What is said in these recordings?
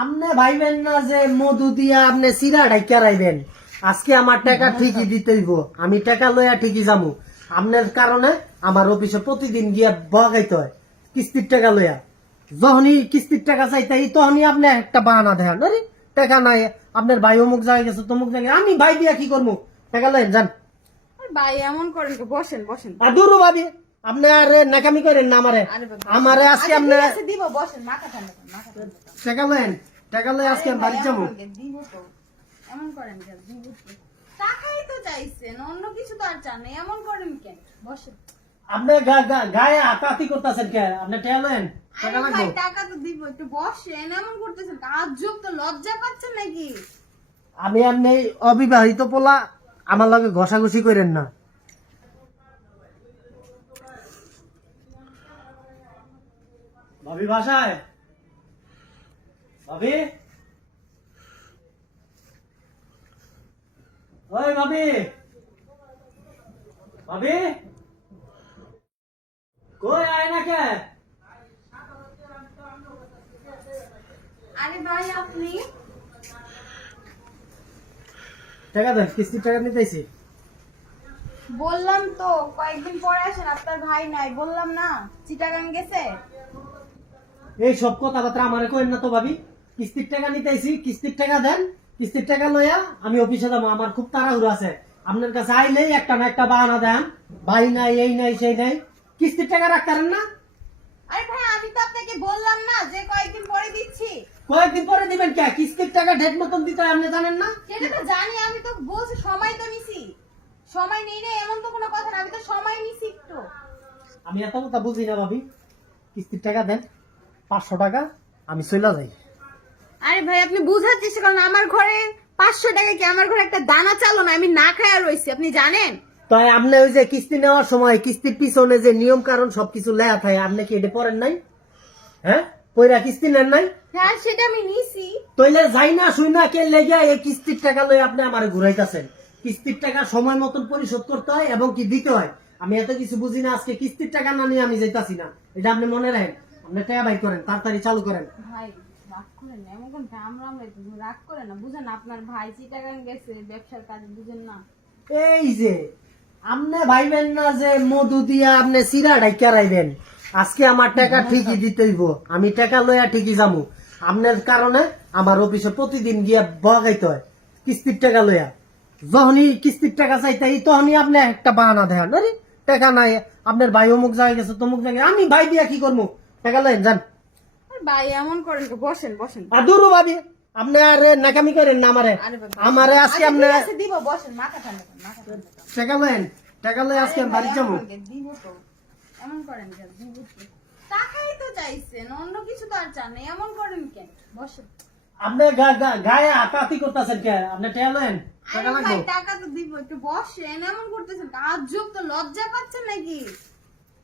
আপনি ভাইবেন না যে মধু দিয়া আপনি সিরা ঢাইকা রাইবেন। আজকে আমার টাকা ঠিকই দিতে হইব, আমি টাকা লইয়া ঠিকই যামু। আপনার কারণে আমার অফিসে প্রতিদিন গিয়া বগাইতে হয় কিস্তির টাকা লইয়া। যখনই কিস্তির টাকা চাইতে তখনই আপনি একটা বাহানা দেন, আরে টাকা নাই, আপনার ভাই অমুক জায়গায় গেছে তমুক জায়গায়। আমি ভাই দিয়া কি করবো, টাকা লইন যান। ভাই এমন করেন কি? বসেন বসেন। আর দূর ভাবি, আপনি আর নাকামি করেন না আমারে। আমারে আজকে আপনি ঠিক আছে, দিব, বসেন, মাথা ঠান্ডা করেন, মাথা ঠান্ডা করেন। টাকা লইন, টাকা লই আজকে আমি বাড়ি যাবো। দিব তো, এমন করেন কেন? দিব তো, টাকাই তো চাইছেন, অন্য কিছু তো আর চান না, এমন করেন কেন? বসেন। আপনি গায়ে হাতাহাতি করতেছেন কে? আপনি টাকা লইন, টাকা আরে লাগবে। ভাই টাকা তো দিব, একটু বসেন। এমন করতেছেন, আজব তো, লজ্জা পাচ্ছেন নাকি? আমি এমনি অবিবাহিত পোলা, আমার লগে ঘষাঘষি করেন না। ভাবি বাসায়? ভাবি, ওই ভাবি, ভাবি কই আয় না কে? আরে ভাই আপনি টাকা দেন, কিস্তির টাকা নিতেছি। বললাম তো কয়েকদিন পরে আসেন, আপনার ভাই নাই, বললাম না চিটাগাং গেছে। এই সব কথাবার্তা আমারে কইন না তো ভাবি। কিস্তির টাকা নিতেছি, কিস্তির টাকা দেন। কিস্তির টাকা লইয়া আমি অফিসে যাবো, আমার খুব তাড়াহুড়ো আছে। আপনার কাছে আইলেই একটা না একটা বাহানা দেন, ভাই নাই, এই নাই, সেই নাই। কিস্তির টাকা রাখতেন না? আরে ভাই আমি তো আপনাকে বললাম না যে কয়েকদিন পরে দিচ্ছি। কয়েকদিন পরে দিবেন কে? কিস্তির টাকা ডেট মতন দিতে হয়, আপনি জানেন না? সেটা তো জানি, আমি তো বলছি সময় তো নিছি। সময় নেই না এমন তো কোনো কথা না, আমি তো সময় নিছি একটু। আমি এত কথা বুঝি না ভাবি। কিস্তির টাকা দেন, 500 টাকা, আমি চলে যাই। আরে ভাই আপনি বুঝার চেষ্টা করেন, আমার ঘরে 500 টাকা কি আমার ঘরে একটা দানা চালো না, আমি না খায়া রইছি, আপনি জানেন। তাই আপনি ওই যে কিস্তি নেওয়ার সময় কিস্তির পিছনে যে নিয়ম কারণ সবকিছু লেয়া থাকে, আপনি কি এটা পড়েন নাই? হ্যাঁ, পয়রা কিস্তি নেন নাই? হ্যাঁ সেটা আমি নিছি। তইলে যাই না শুই না কে লেগে এই কিস্তির টাকা লই আপনি আমারে ঘুরাইতেছেন। কিস্তির টাকা সময় মতন পরিশোধ করতে হয় এবং কি দিতে হয়। আমি এত কিছু বুঝি না, আজকে কিস্তির টাকা না নিয়ে আমি যাইতাছি না, এটা আপনি মনে রাখেন। আপনি টাকা বাই করেন, তাড়াতাড়ি চালু করেন। ভাই রাগ করেন না, এমন কোন রাগ করেন না, বুঝেন আপনার ভাই চিটাগাং গেছে ব্যবসার কাজে, বুঝেন না। এই যে আপনি ভাইবেন না যে মধু দিয়া আপনি সিরা ঢাইকা রাইবেন। আজকে আমার টাকা ঠিকই দিতে হইব, আমি টাকা লইয়া ঠিকই যামু। আপনার কারণে আমার অফিসে প্রতিদিন গিয়া বগাইতে হয় কিস্তির টাকা লইয়া। যখনই কিস্তির টাকা চাইতে তখনই আপনি একটা বাহানা দেন, আরে টাকা নাই, আপনার ভাই অমুক জায়গায় গেছে তমুক জায়গায়। আমি ভাই দিয়া কি করবো, টাকা লইন যান। আরে ভাই এমন করেন কি? বসেন বসেন। আর দূর ভাবি, আপনি আর নাকামি করেন না আমারে। আরে বাবা, আমারে আজকে আপনি ঠিক আছে, দিব, বসেন, মাথা ঠান্ডা করেন, মাথা ঠান্ডা করেন। টাকা লইন, টাকা লই আজকে আমি বাড়ি যাবো। আরে ভাই, দিব তো, এমন করেন কেন? দিব তো, টাকাই তো চাইছেন, অন্য কিছু তো আর চান না, এমন করেন কেন? বসেন। আপনি গায়ে হাতাহাতি করতেছেন কে? আপনি টাকা লইন, টাকা আরে লাগবে। ভাই টাকা তো দিব, একটু বসেন। এমন করতেছেন, আজব তো, লজ্জা পাচ্ছেন নাকি?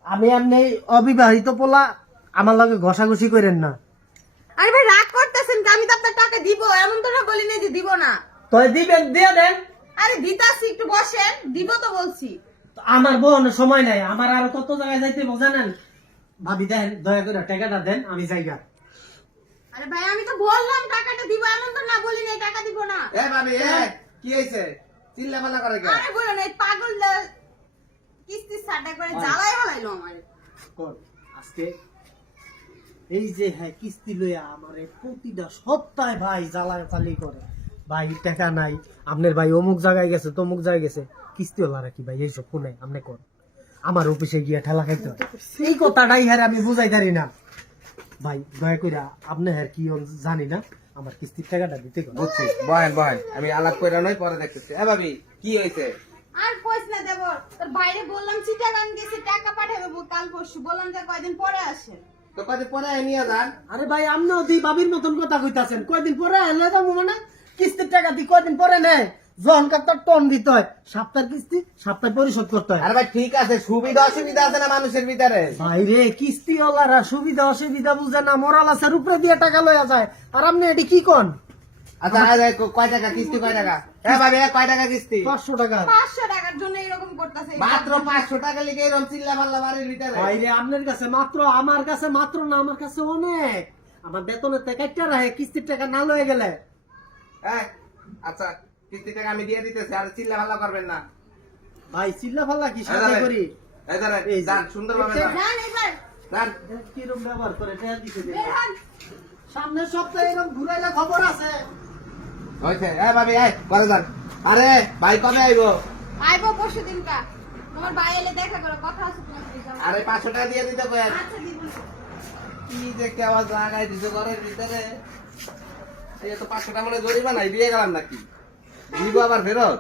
আমি এমনি অবিবাহিত পোলা, আমার লগে ঘষাঘষি করেন না। আরে ভাই রাগ করতেছেন কি? আমি তো আপনার টাকা দিব, এমন তো না বলি না যে দিব না। তো দিবেন, দিয়ে দেন। আরে দিতাছি, একটু বসেন, দিব তো বলছি। আমার বোনের সময় নাই, আমার আরো কত জায়গায় যাইতে জানেন। ভাবি দেন, দয়া করে টাকাটা দেন, আমি যাইগা। আরে ভাই আমি তো বললাম টাকাটা দিব, এমন তো না বলি না টাকা দিব না। এ ভাবি এ কি হইছে চিল্লাপাল্লা করে কে আরে বলো না, এই পাগল কিস্তি সাটা করে জ্বালাই হলাইলো আমার। কোন আজকে এই যে হ্যাঁ কিস্তি লইয়া আমারে প্রতিটা সপ্তাহে ভাই জ্বালাচালি করে। ভাই টাকা নাই, আপনার ভাই অমুক জায়গায় গেছে তমুক জায়গায় গেছে। কিস্তি ওলারা কি ভাই এইসব কোনে আপনি কোন? আমার অফিসে গিয়া ঠেলা খাইতে হয়, এই কথাটাই হ্যাঁ আমি বুঝাই পারি না। ভাই দয়া করে আপনি হ্যাঁ কি জানি না, আমার কিস্তির টাকাটা দিতে কর। বুঝছি বহেন বহেন আমি আলাপ কইরা নই পরে দেখতেছি এ ভাবি কি হইছে আর কইস না দেব, তোর বাইরে বললাম চিটাগাং গেছে, টাকা পাঠাবে কাল পরশু, বললাম যে কয়দিন পরে আসে। তো কয়দিন পরে নিয়ে যান আরে ভাই আপনিও দি বাবির মতন কথা কইতাছেন, কয়দিন পরে এলে যাবো মানে কিস্তির টাকা দি কয়দিন পরে নেয়। জনকার তো টন দিতে হয়, সপ্তাহের কিস্তি সপ্তাহে পরিশোধ করতে হয়। আরে ভাই ঠিক আছে সুবিধা অসুবিধা আছে না মানুষের ভিতরে ভাই রে কিস্তি ওলারা সুবিধা অসুবিধা বুঝে না, মরাল আসার উপরে দিয়ে টাকা লইয়া যায়, আর আপনি এটি কি কন? আচ্ছা কয় টাকা কিস্তি কয় টাকা এ ভাবি কয় টাকা কিস্তি 500 টাকা। 500 টাকার জন্য এরকম করতেছে। মাত্র 500 টাকা লিখে এরকম চিল্লাপাল্লা বাড়ির ভিতরে ভাই রে আপনার কাছে মাত্র, আমার কাছে মাত্র না, আমার কাছে অনেক। আমার বেতনের টাকা কাটতে রাখে, কিস্তির টাকা না লয়ে গেলে। এই, আচ্ছা কিস্তি টাকা আমি দিয়ে দিতেছি, আর চিল্লা ভালো করবেন না। ভাই চিল্লা ফাল্লা কি এই সাথে ধরেন, করি? এই ধরেন, এই যে। যান, সুন্দরভাবে যান। যান এবার যান। কিরম ব্যবহার করে টাকা দিতে দেবে? বের হন। সামনের সপ্তাহে এরকম ঘুরাইলে খবর আছে। হয়েছে, ভাবি করে যান। আরে ভাই কবে আইবো? আইবো পরশু দিনকা। তোমার ভাই এলে দেখা করো, কথা আছে তোমার সাথে, যাও। আরে 500 টাকা দিয়ে দিতে কই। আচ্ছা দিব না। কি যে কেওয়া লাগাই দিছো ঘরের ভিতরে। এই তো 500 টাকা মনে জরিমানা দিয়ে গেলাম নাকি? দিব আবার ফেরত?